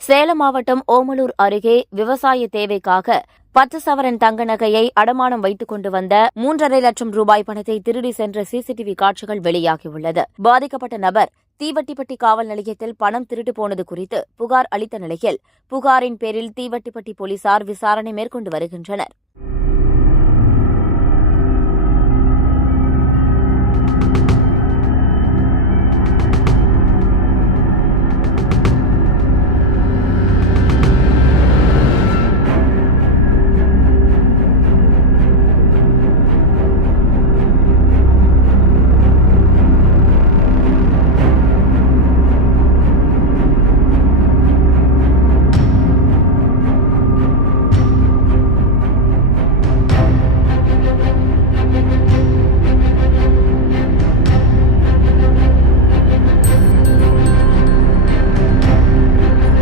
சேலம் மாவட்டம் ஓமலூர் அருகே விவசாய தேவைக்காக 10 சவரன் தங்க நகையை அடமானம் வைத்துக் கொண்டு வந்த 3.5 லட்சம் ரூபாய் பணத்தை திருடி சென்ற சிசிடிவி காட்சிகள் வெளியாகியுள்ளது. பாதிக்கப்பட்ட நபர் தீவட்டிப்பட்டி காவல் நிலையத்தில் பணம் திருட்டு போனது குறித்து புகார் அளித்த நிலையில் புகாரின் பேரில் தீவட்டிப்பட்டி போலீசார் விசாரணை மேற்கொண்டு வருகின்றனர்.